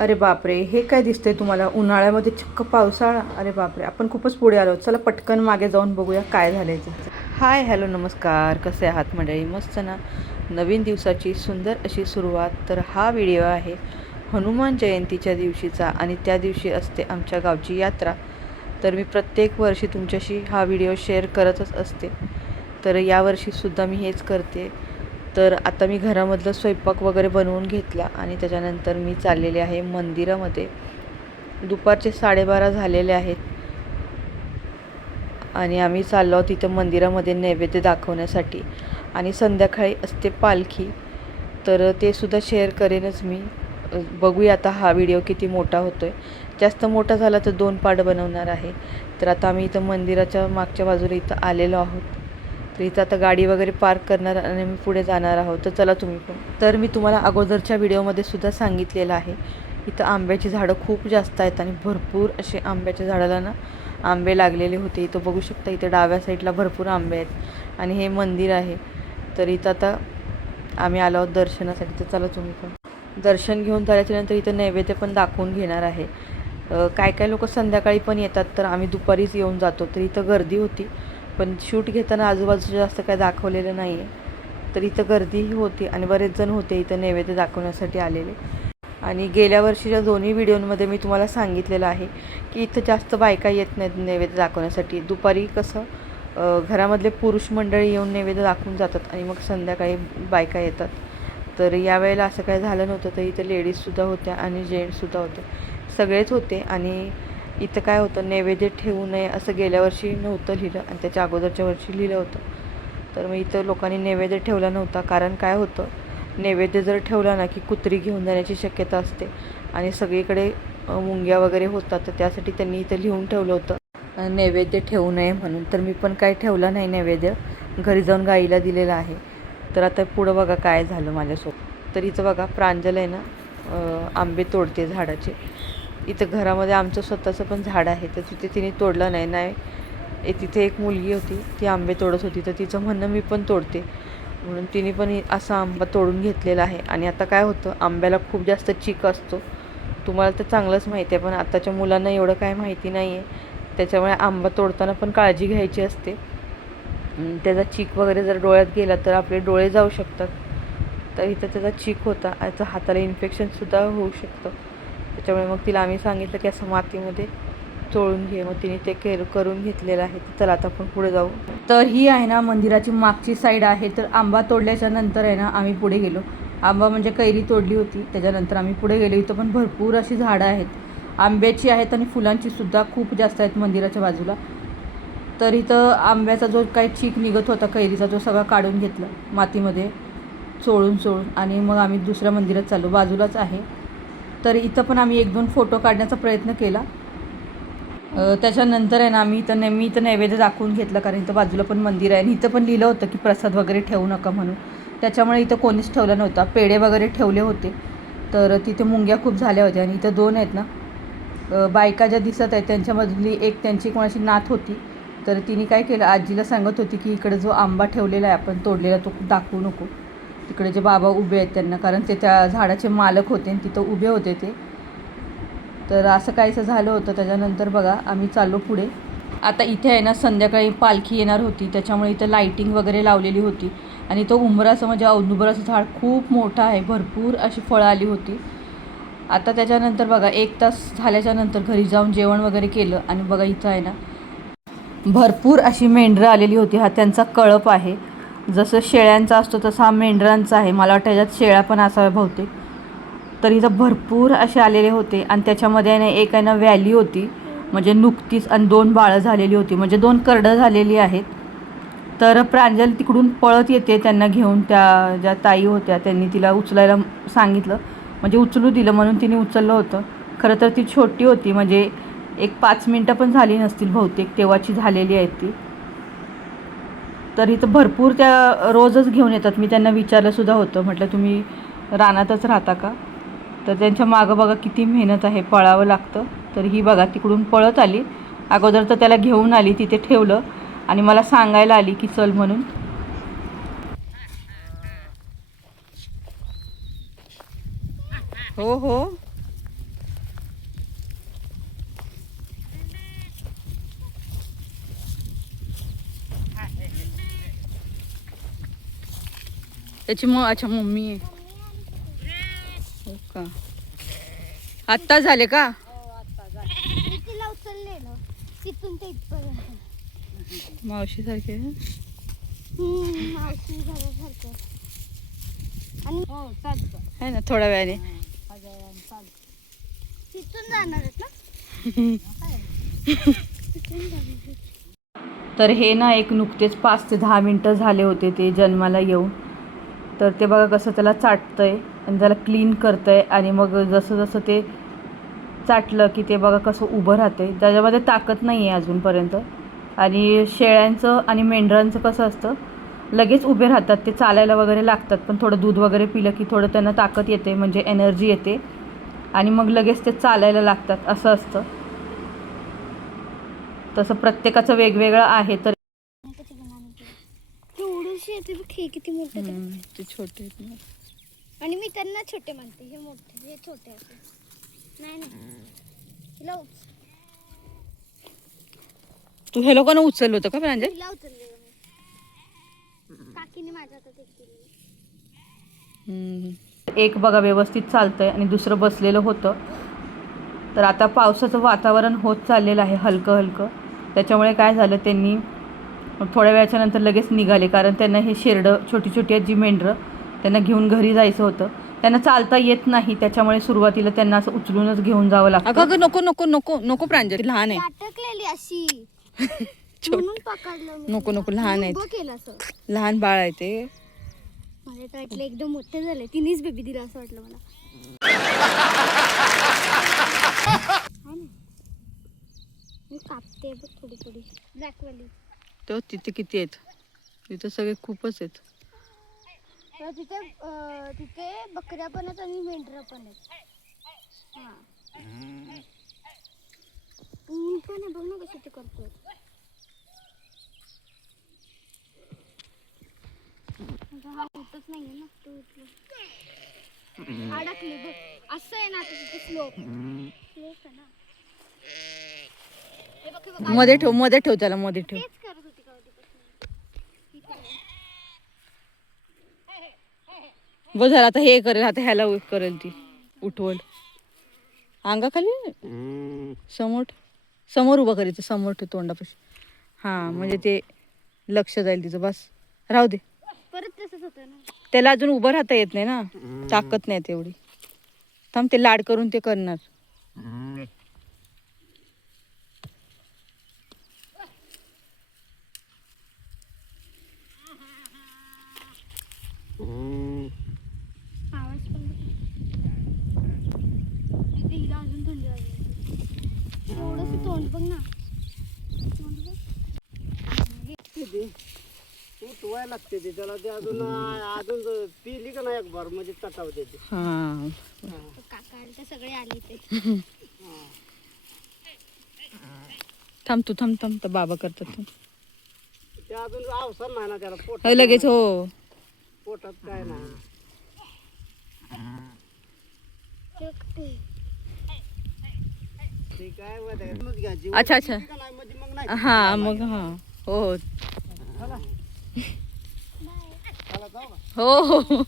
अरे बापरे, हे काय दिसतंय तुम्हाला? उन्हाळ्यामध्ये चक्क पावसाळा. अरे बापरे, आपण खूपच पुढे आलो. चला पटकन मागे जाऊन बघूया काय झालंय ते. हाय हॅलो नमस्कार, कसे आहात मंडळी? मस्त ना. नवीन दिवसाची सुंदर अशी सुरुवात. तर हा व्हिडिओ आहे हनुमान जयंतीच्या दिवशीचा आणि त्या दिवशी असते आमच्या गावची यात्रा. तर मी प्रत्येक वर्षी तुमच्याशी हा व्हिडिओ शेअर करतच असते. तर यावर्षीसुद्धा मी हेच करते. तर आता मी घरामधलं स्वयंपाक वगैरे बनवून घेतला आणि त्याच्यानंतर मी चाललेले आहे मंदिरामध्ये. दुपारचे 12:30 झालेले आहेत आणि आम्ही चाललो आहोत तिथं मंदिरामध्ये नैवेद्य दाखवण्यासाठी. आणि संध्याकाळी असते पालखी, तर ते सुद्धा शेअर करेनच मी. बघूया आता हा व्हिडिओ किती मोठा होतो आहे. जास्त मोठा झाला तर 2 पार्ट बनवणार आहे. तर आता आम्ही इथं मंदिराच्या मागच्या बाजूला इथं आलेलो आहोत. तर इथं आता गाडी वगैरे पार्क करणार आणि मी पुढे जाणार आहोत. तर चला तुम्ही पण. तर मी तुम्हाला अगोदरच्या व्हिडिओमध्ये सुद्धा सांगितलेलं आहे, इथं आंब्याची झाडं खूप जास्त आहेत आणि भरपूर असे आंब्याच्या झाडाला ना आंबे लागलेले होते. इथं बघू शकता, इथं डाव्या साईडला भरपूर आंबे आहेत आणि हे मंदिर आहे. तर इथं आता आम्ही आलो आहोत दर्शनासाठी. तर चला तुम्ही पण. दर्शन घेऊन झाल्याच्यानंतर इथं नैवेद्य पण दाखवून घेणार आहे. काय काय लोक संध्याकाळी पण येतात, तर आम्ही दुपारीच येऊन जातो. तर इथं गर्दी होती, पण शूट घेताना आजूबाजूचं जास्त काय दाखवलेलं नाही आहे. तर इथं गर्दीही होती आणि बरेच जण होते इथं नैवेद्य दाखवण्यासाठी आलेले. आणि गेल्या वर्षीच्या दोन्ही व्हिडिओमध्ये मी तुम्हाला सांगितलेलं आहे की इथं जास्त बायका येत नाहीत नैवेद्य दाखवण्यासाठी. दुपारी कसं घरामधले पुरुष मंडळी येऊन नैवेद्य दाखवून जातात आणि मग संध्याकाळी बायका येतात. तर यावेळेला असं काय झालं नव्हतं. तर इथं लेडीजसुद्धा होत्या आणि जेंट्ससुद्धा होते, सगळेच होते. आणि इथं काय होतं, नैवेद्य ठेवू नये असं गेल्या वर्षी नव्हतं लिहिलं आणि त्याच्या अगोदरच्या वर्षी लिहिलं होतं. तर मग इथं लोकांनी नैवेद्य ठेवला नव्हता. कारण काय होतं, नैवेद्य जर ठेवला ना की कुत्री घेऊन जाण्याची शक्यता असते आणि सगळीकडे मुंग्या वगैरे होतात. तर त्यासाठी त्यांनी इथं लिहून ठेवलं होतं नैवेद्य ठेवू नये म्हणून. तर मी पण काय ठेवला नाही नैवेद्य, घरी जाऊन गाईला दिलेला आहे. तर आता पुढं बघा काय झालं माझ्यासोबत. तर इथं बघा प्रांजल आहे ना आंबे तोडते झाडाचे. इथं घरामध्ये आमचं स्वतःचं पण झाड आहे, तर तिने तोडलं नाही. तिथे एक मुलगी होती, ती आंबे तोडत होती. तर तिचं म्हणणं मी पण तोडते म्हणून तिने पण असा आंबा तोडून घेतलेला आहे. आणि आता काय होतं, आंब्याला खूप जास्त चीक असतो. तुम्हाला तर चांगलंच माहिती आहे, पण आताच्या मुलांना एवढं काय माहिती नाही आहे. त्याच्यामुळे आंबा तोडताना पण काळजी घ्यायची असते. त्याचा चीक वगैरे जर डोळ्यात गेला तर आपले डोळे जाऊ शकतात. तर इथं त्याचा चीक होता, याचं हाताला इन्फेक्शनसुद्धा होऊ शकतं. त्याच्यामुळे मग तिला आम्ही सांगितलं की असं मातीमध्ये चोळून घे. मग तिने ते करून घेतलेलं आहे. चला आता आपण पुढे जाऊ. तर ही आहे ना मंदिराची मागची साईड आहे. तर आंबा तोडल्याच्या नंतर आहे ना आम्ही पुढे गेलो. आंबा म्हणजे कैरी तोडली होती, त्याच्यानंतर आम्ही पुढे गेलो. इथं पण भरपूर अशी झाडं आहेत, आंब्याची आहेत आणि फुलांची सुद्धा खूप जास्त आहेत मंदिराच्या बाजूला. तर इथं आंब्याचा जो काही चीक निघत होता कैरीचा, तो सगळा काढून घेतला मातीमध्ये चोळून आणि मग आम्ही दुसऱ्या मंदिरात चाललो, बाजूलाच आहे. तर इथं पण आम्ही 1-2 फोटो काढण्याचा प्रयत्न केला. त्याच्यानंतर आहे ना मी इथं नैवेद्य दाखवून घेतलं, कारण इथं बाजूला पण मंदिर आहे आणि इथं पण लिहिलं होतं की प्रसाद वगैरे ठेवू नका म्हणून. त्याच्यामुळे इथं कोणीच ठेवला नव्हता. पेढे वगैरे ठेवले होते. तर तिथे मुंग्या खूप झाल्या होत्या. आणि इथं 2 आहेत ना बायका ज्या दिसत आहेत, त्यांच्यामधली एक त्यांची कोणाची नात होती. तर तिने काय केलं, आजीला सांगत होती की इकडे जो आंबा ठेवलेला आहे आपण तोडलेला, तो दाखवू नको. तिकडे जे बाबा उभे आहेत त्यांना, कारण ते त्या झाडाचे मालक होते आणि तिथं उभे होते ते. तर असं काहीसं झालं होतं. त्याच्यानंतर बघा आम्ही चाललो पुढे. आता इथे आहे ना संध्याकाळी पालखी येणार होती, त्याच्यामुळे इथं लाईटिंग वगैरे लावलेली होती. आणि तो उंबराचं म्हणजे औदुंबराचं झाड खूप मोठं आहे, भरपूर अशी फळं आली होती. आता त्याच्यानंतर बघा 1 तास झाल्याच्यानंतर घरी जाऊन जेवण वगैरे केलं आणि बघा इथं आहे ना भरपूर अशी मेंढरं आलेली होती. हा त्यांचा कळप आहे. जसं शेळ्यांचा असतो तसा हा मेंढरांचा आहे. मला वाटतं याच्यात शेळ्या पण असाव्या बहुतेक. तर इथं भरपूर असे आलेले होते आणि त्याच्यामध्ये आहे ना एक आहे ना व्हॅली होती, म्हणजे नुकतीच, आणि 2 बाळं झालेली होती, म्हणजे 2 करडं झालेली आहेत. तर प्रांजल तिकडून पळत येते त्यांना घेऊन. त्या ज्या ताई होत्या त्यांनी तिला उचलायला सांगितलं, म्हणजे उचलू दिलं म्हणून तिने उचललं होतं. खरं तर ती छोटी होती, म्हणजे एक 5 मिनटं पण झाली नसतील बहुतेक, तेव्हाची झालेली आहेत ती. तर इथं भरपूर त्या रोजच घेऊन येतात. मी त्यांना विचारलंसुद्धा होतं, म्हटलं तुम्ही रानातच राहता का? तर त्यांच्या मागं बघा किती मेहनत आहे, पळावं लागतं. तर ही बघा तिकडून पळत आली. अगोदर तर त्याला घेऊन आली, तिथे ठेवलं आणि मला सांगायला आली की चल म्हणून. हो हो त्याची अच्छा मम्मी आहे. हो का, आत्ता झाले का? तिला उचललेलं तिथून ते इथपर्यंत. मावशी सारखे मावशी घरासारखं. आणि हो चालतं आहे ना, थोड्या वेळाने तिथून जाणार आहेत ना. तर हे ना एक नुकतेच 5 ते 10 मिनटं झाले होते ते जन्माला येऊन. तर ते बघा कसं त्याला चाटतंय आणि त्याला क्लीन करतंय. आणि मग जसं जसं ते चाटलं की ते बघा कसं उभं राहते. त्याच्यामध्ये ताकद नाही आहे अजूनपर्यंत. आणि शेळ्यांचं आणि मेंढरांचं कसं असतं, लगेच उभे राहतात ते, चालायला वगैरे लागतात. पण थोडं दूध वगैरे पिलं की थोडं त्यांना ताकद येते, म्हणजे एनर्जी येते आणि मग लगेच ते चालायला लागतात, असं असतं. तसं प्रत्येकाचं वेगवेगळं आहे. तर थोडीशी येते बघ, हे किती मोठे ते छोटे आहेत ना. आणि मी त्यांना छोटे मानते, हे मोठे हे छोटे असे. नाही नाही हिला तू हे लोकांना उचललं होतं का प्रांजल? हिला उचललेलं मी. काकीने माझ्या हातात एक दिलेलं. एक बघा व्यवस्थित चालतंय आणि दुसरं बसलेलं होतं. तर आता पावसाचं वातावरण होत चाललेलं आहे हलकं हलकं. त्याच्यामुळे काय झालं, त्यांनी थोड्या वेळाच्या नंतर लगेच निघाले. कारण त्यांना हे शेरडं छोटी छोटी आहेत जी मेंढरं, त्यांना घेऊन घरी जायचं होतं. त्यांना चालता येत नाही, त्याच्यामुळे सुरुवातीला त्यांना असं उचलूनच घेऊन जावं लागतं. अगं नको नको नको नको प्रांजल, लहान आहे. अटकलेली अशी म्हणून पकडलं मी. नको नको, लहान आहे, उभं केलं असं. लहान बाळ आहे ते. मला तर वाटलं एकदम मोठे झाले, तिनेच बेबी दिला असं वाटलं मला. मी कापते बघ थोडी थोडी ब्लॅकवाली. तो तिथे किती आहेत? तिथे सगळे खूपच आहेत. तिथे तिथे बकऱ्या पण आहेत आणि मेंढरं पण आहेत. हा ऊन पण आहे बघ ना कसं ते करतोय. हा होतच नाहीये ना, तो अडकली बघ. असं आहे ना आता तिथे स्लोप स्लोप आहे ना. हे बघ, हे बघ, मध्ये ठेव, मध्ये ठेव, त्याला मध्ये ठेव. तेच करत होती का बघ झालं आता, हे करेल आता, ह्याला करेल ती, उठवल अंगाखाली. समोर समोर उभं करायचं, समोर ठेव तोंडापाशी. हां म्हणजे ते लक्ष जाईल तिचं. बस राहू दे. परत तसंच होतं ना. त्याला अजून उभं राहता येत नाही ना, ताकद नाही तेवढी. थांब, ते लाड करून ते करणार. आवाज पण हिला अजून थंडी वाजली. थोडंसं तोंड बघ ना, तोंड बघ. उठवायला लागते ते त्याला. ते अजून अजून पिली का नाही एक बार म्हणजे तटावते ते. हां काका तर सगळे आले ते. थांब तू, थांब थांब, तर बाबा करतात. ते अजून अवसर नाही ना त्याला. लगेच हो. पोटात काय नाही. ते काय घ्यायची अच्छा अच्छा, म्हणजे मग नाही. हां मग हां हो हो हो हो.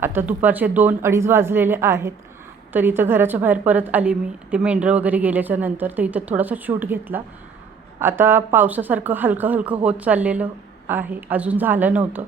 आता दुपारचे 2-2:30 वाजलेले आहेत. तर इथं घराच्या बाहेर परत आली मी, ते मेंढरं वगैरे गेल्याच्या नंतर. तर इथं थोडासा शूट घेतला. आता पावसासारखं हलकं हलकं होत चाललेलं आहे, अजून झालं नव्हतं.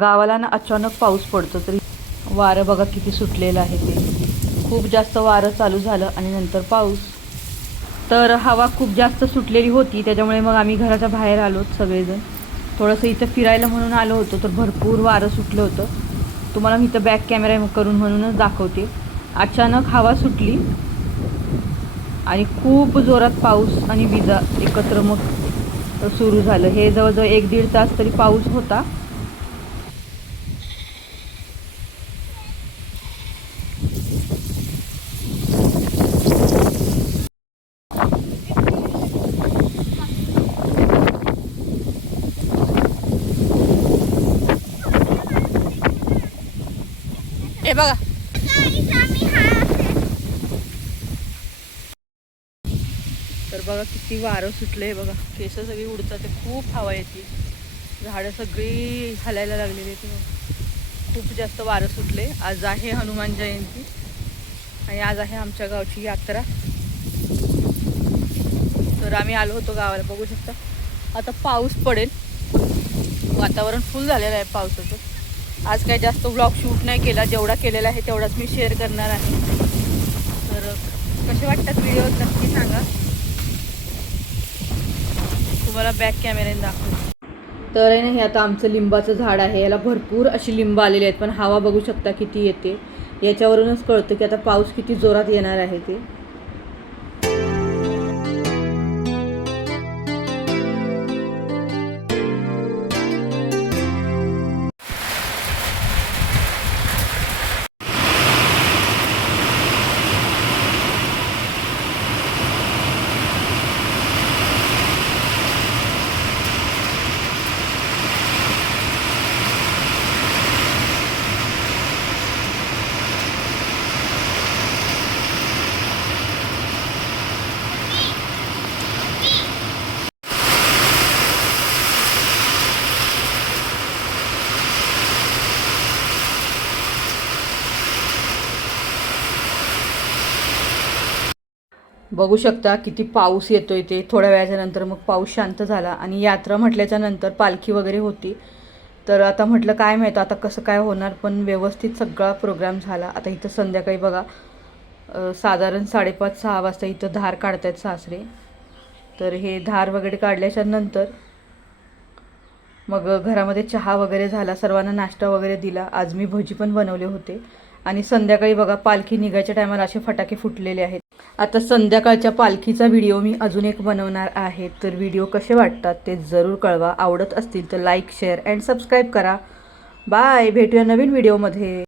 गावाला ना अचानक पाऊस पडतो. तरी वारं बघा किती सुटलेलं आहे ते. खूप जास्त वारं चालू झालं आणि नंतर पाऊस. तर हवा खूप जास्त सुटलेली होती, त्याच्यामुळे मग आम्ही घराच्या बाहेर आलो सगळेजण. थोडंसं इथं फिरायला म्हणून आलो होतो, तर भरपूर वारं सुटलं होतं. तुम्हाला मी इथं बॅक कॅमेरा करून म्हणूनच दाखवते. अचानक हवा सुटली आणि खूप जोरात पाऊस आणि विजा एकत्र मग सुरू झालं. हे जवळजवळ 1-1.5 तास तरी पाऊस होता. हे बघा. तर बघा किती वारं सुटलंय बघा. केस सगळी उडतात, ते खूप हवा येते. झाडं सगळी हलायला लागलेली आहेत बघा. खूप जास्त वारं सुटले. आज आहे हनुमान जयंती आणि आज आहे आमच्या गावची यात्रा. तर आम्ही आलो होतो गावाला, बघू शकता. आता पाऊस पडेल, वातावरण फुल झालेलं आहे पावसाचं. आज काय जास्त ब्लॉग शूट नाही केला, जेवढा केलेला आहे तेवढाच मी शेअर करणार आहे. तर कसे वाटतात व्हिडिओ नक्की सांगा. तुम्हाला बॅक कॅमेऱ्याने दाखवतो. तर आहे ना, हे आता आमचं लिंबाचं झाड आहे. याला भरपूर अशी लिंब आलेली आहेत, पण हवा बघू शकता किती येते. याच्यावरूनच कळतं की आता पाऊस किती जोरात येणार आहे ते. बघू शकता किती पाऊस येतोय ते. थोड्या वेळाच्या नंतर मग पाऊस शांत झाला आणि यात्रा म्हटल्याच्या नंतर पालखी वगैरे होती. तर आता म्हटलं काय माहीत आता कसं काय होणार, पण व्यवस्थित सगळा प्रोग्राम झाला. आता इथं संध्याकाळी बघा साधारण 5:30-6 वाजता इथं धार काढतायत सासरे. तर हे धार वगैरे काढल्याच्या नंतर मग घरामध्ये चहा वगैरे झाला, सर्वांना नाश्ता वगैरे दिला. आज मी भजी पण बनवले होते. आणि संध्याकाळी बघा पालखी निघायच्या टायमाला असे फटाके फुटलेले आहेत. आता संध्याकाळच्या पालखीचा व्हिडिओ मी अजून एक बनवणार आहे. तर व्हिडिओ कसे वाटतात ते जरूर कळवा. आवडत असतील तर लाईक, शेअर अँड सबस्क्राईब करा. बाय, भेटूया नवीन व्हिडिओमध्ये.